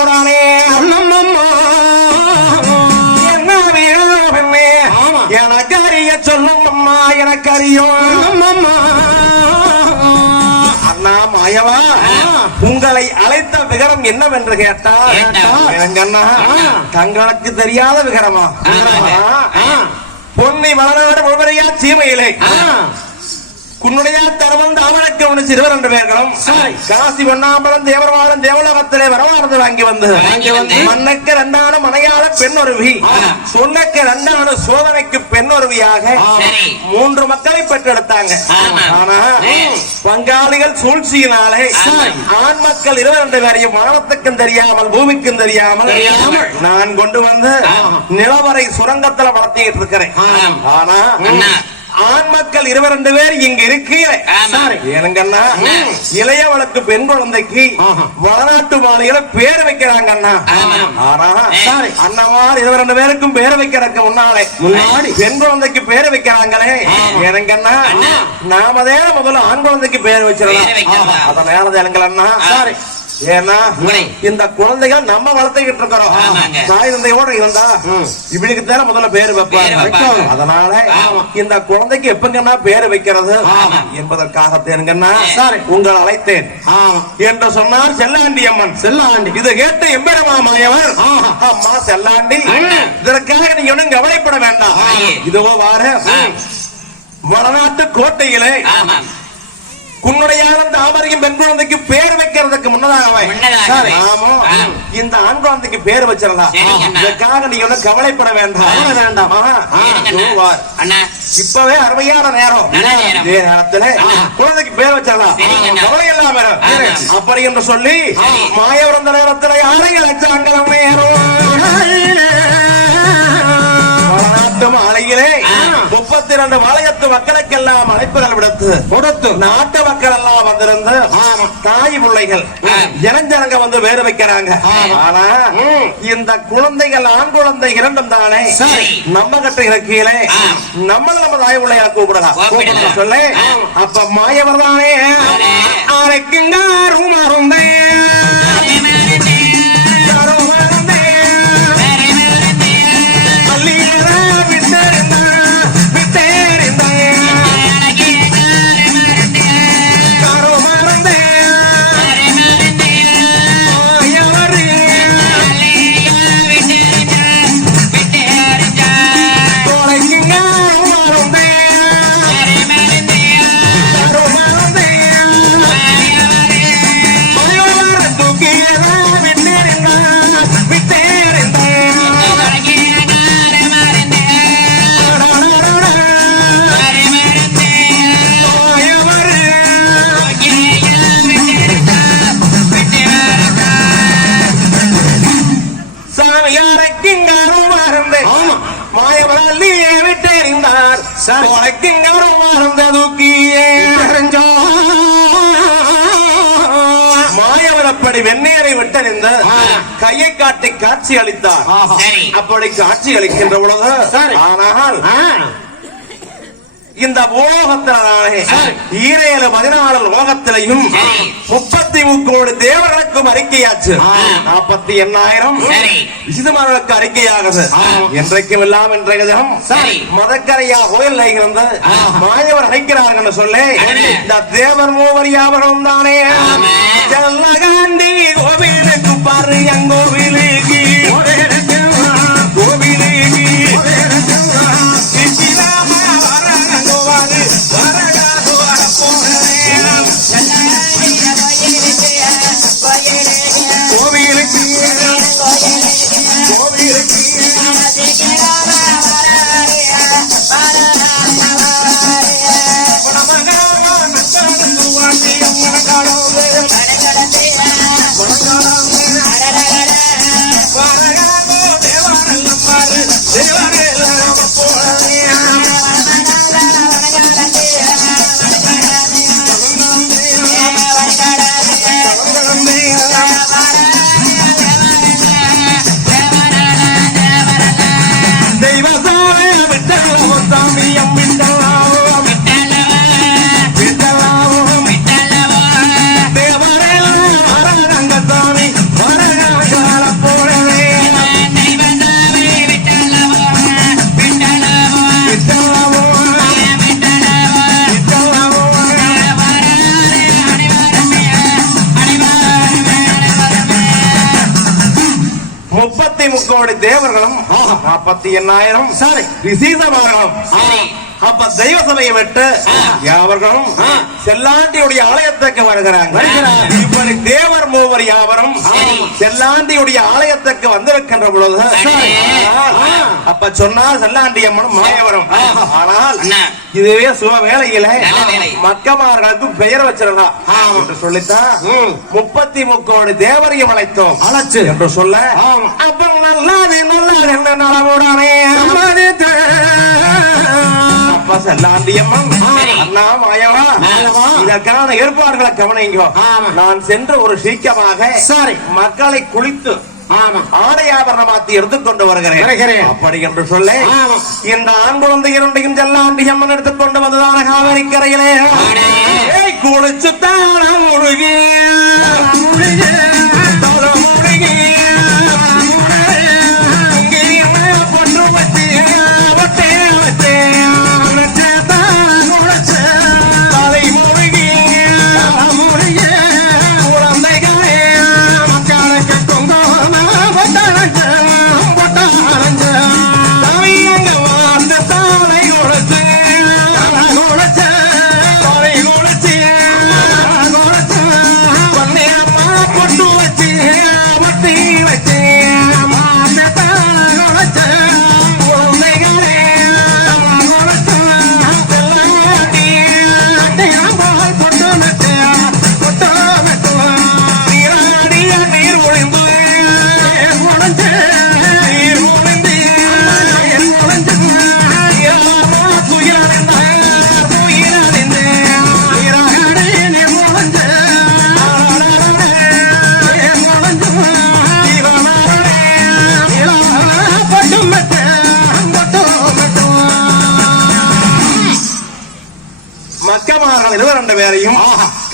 போடானே என்ன வேணும் எனக்கு அறிய சொல்லும் அம்மா எனக்கு அறியும் அண்ணா மாயவா உங்களை அழைத்த விகரம் என்னவென்று கேட்டால் அண்ணா தங்களுக்கு தெரியாத விகரமா பொன்னி மலநாடு முழுவதையா சீமையிலே குன்னுடைய தரவன் தாமரக்கு சிறுவர் என்று பெயர்களும் காசி பொன்னாம்பலம் தேவரவாளன் தேவலோகத்திலே வரவாரது வாங்கி வந்து மண்ணுக்கு 2 மனையாள பெண் ஒருவி சொன்னக்கு 2 சோதனைக்கு பெண் ஒருவியாக 3 மக்களை பெற்றெடுத்தாங்க. ஆனா பங்காளிகள் சூழ்ச்சியினாலே ஆண் மக்கள் 22 பேரையும் வானத்துக்கும் தெரியாமல் பூமிக்கும் தெரியாமல் நான் கொண்டு வந்து நிலவரை சுரங்கத்துல வளர்த்திட்டு இருக்கிறேன். ஆனா ஆண் மக்கள் 22 பேர் இங்க இருக்கீங்கன்னா இளையவளுக்கு பெண் குழந்தைக்கு வளநாட்டு மாளிகையில பேர் வைக்கிறாங்க அண்ணா. ஆனா அண்ணமார் 22 பேருக்கும் பேர் வைக்கிறதுக்கு முன்னாடி பெண் குழந்தைக்கு பேர் வைக்கிறாங்களே எனங்கண்ணா நாமதே முதல்ல ஆண் குழந்தைக்கு பேர் வச்சிடலாம். அதனால எனங்களா ஏன்னா இந்த குழந்தைகள் நம்ம வளர்த்துக்கிட்டு இருக்கிறோம். தாய் தந்தையோட இருந்தா இவளுக்கு தானே முதல்ல பேரு வைப்பாங்க. அதனால இந்த குழந்தைக்கு எப்பங்கன்னா பேரு வைக்கிறது என்பதற்காக தேனுங்கன்னா உங்கள் அழைத்தேன் என்று சொன்னார் செல்லாண்டி அம்மன். செல்லாண்டி இதை கேட்டு எம்பெருமா மாயவர் அம்மா செல்லாண்டி இதற்காக நீங்க ஒன்னும் கவலைப்பட வேண்டாம். இதுவோ வார வடநாட்டு கோட்டையிலே குன்னுடைய தாமரையும் பெண் குழந்தைக்கு பேர் வைக்கிறதுக்கு முன்னதாக இந்த ஆண் குழந்தைக்கு பேர் வச்சிடலாம். இதற்காக நீங்க ஒன்னும் கவலைப்பட வேண்டாம். இப்பவே அருமையான நேரம். இதே நேரத்தில் குழந்தைக்கு பேர் வச்சிடலாம், கவலை இல்லாம அப்படி என்று சொல்லி மாயவரந்த நேரத்தில் யாரையும் லட்சம் நேரம் மாலையிலே 32 மாலையத்து மக்களுக்கெல்லாம் அழைப்புகள் விடுத்து நாட்டு மக்கள் எல்லாம் வந்திருந்து தாய் பிள்ளைகள் ஜனங்க வந்து வேறு வைக்கிறாங்க. ஆனா இந்த குழந்தைகள் ஆண் குழந்தை 2 தானே நம்ம கட்ட இருக்கையிலே நம்ம தாய் பிள்ளைகளை கூப்பிடலாம் சொல்லு. அப்ப மாயவர் தானே அரைக்குங்க மாயவரப்படி வெந்நீரை விட்டறிந்து கையை காட்டி காட்சி அளித்தார். அப்படி காட்சி அளிக்கின்ற பொழுது ஆனால் இந்த உலோகத்திலே 14 லோகத்திலையும் 33 கோடி தேவர்களுக்கும் அறிக்கையாச்சு. 48,000 விசிதமானவர்களுக்கு அறிக்கையாகுது. என்றைக்கும் இல்லாம இன்றைய தினம் மதக்கரையா கோயில் இருந்து மாயவர் அழைக்கிறார்கள் சொல்லி இந்த தேவர் மூவர் யாவரும் தானே செல்லகாண்டி கோவிலுக்கு பாரு அங்கோவிலுக்கு கோவிலுக்கு தேவர்களும் 48,000 சரி விசேஷமார்களும் அப்ப தெய்வ சபையை விட்டு யாவர்களும் செல்லாண்டியுடைய ஆலயத்துக்கு வருகிறாங்க. இப்படி தேவர் மூவர் யாவரும் செல்லாண்டியுடைய ஆலயத்துக்கு வந்திருக்கின்ற பொழுது அப்ப சொன்னால் செல்லாண்டி அம்மனும் மாயவரும். ஆனால் இதுவே சுப வேளையில மக்கமார்களுக்கு பெயர் வச்சிருந்தா என்று சொல்லித்தான் 33 தேவரையும் அழைத்தோம் அழைச்சு என்று சொல்ல அப்ப நல்லாது நல்லாது என்ன நலமுடனே அப்பா செல்லாண்டியம்மன் அண்ணா மாயவா இதற்கான ஏற்பாடுகளை கவனிங்க. நான் சென்று ஒரு சீக்கிரமாக மக்களை குளித்து ஆடையாபரணமாத்தி எடுத்துக்கொண்டு வருகிறேன் அப்படி என்று சொல்ல இந்த ஆண் குழந்தை இரண்டையும் செல்லாண்டியம்மன் எடுத்துக்கொண்டு வந்ததான காவிரி கரையிலே குளிச்சுத்தான முழுகி மக்கமார்கள் 22 பேரையும்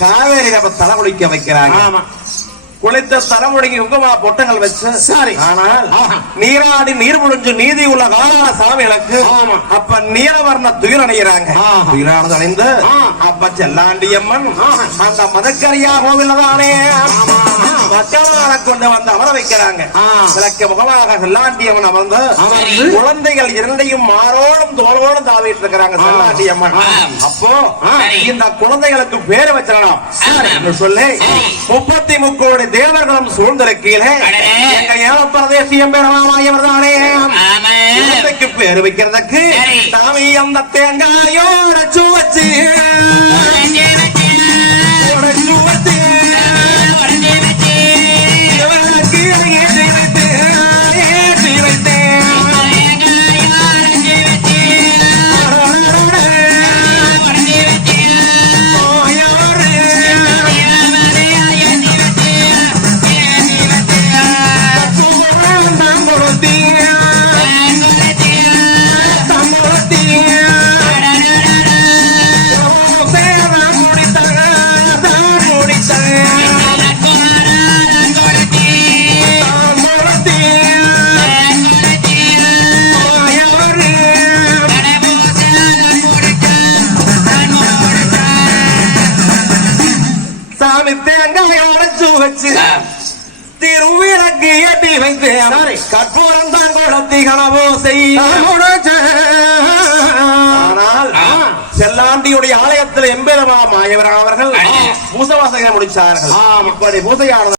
காவேரியில தலை குளிக்க வைக்கிறாங்க. குளித்த தலைமுடிக்கு குங்குமா பொட்டங்கள் வச்சு ஆனால் நீராடி நீர் முடிஞ்சு நீதி உள்ள காலான சாமிகளுக்கு அப்ப நீலவர்ண துயர் அடைகிறாங்க. துயரானது அடைந்து அப்ப செல்லாண்டியம்மன் அந்த மதக்கரியா கோவில்தானே மக்களான கொண்டு வந்து அமர வைக்கிறாங்க. விளக்க முகமாக செல்லாண்டியம்மன் அமர்ந்து குழந்தைகள் இரண்டையும் மாரோடும் தோளோடும் தாவிட்டு இருக்கிறாங்க செல்லாண்டியம்மன். அப்போ இந்த குழந்தைகளுக்கு பேரு வச்சிடலாம் சொல்லி 33 தேவர்களும் சூழ்ந்திருக்கீழே எங்க ஏழ பிரதேசியம் பெறமாயவர்தானே குழந்தைக்கு பேரு வைக்கிறதுக்கு சாமி அந்த தேங்காயோட சுவச்சு திருவிளக்கு ஏற்றி வைத்து கற்பூரம் தான் கொடுத்தி கனவோ ஆனால் செல்லாண்டியுடைய ஆலயத்தில் எம்பெருமா மாயவர்கள் பூசவாசகம் முடிச்சார்கள். இப்படி பூசையானது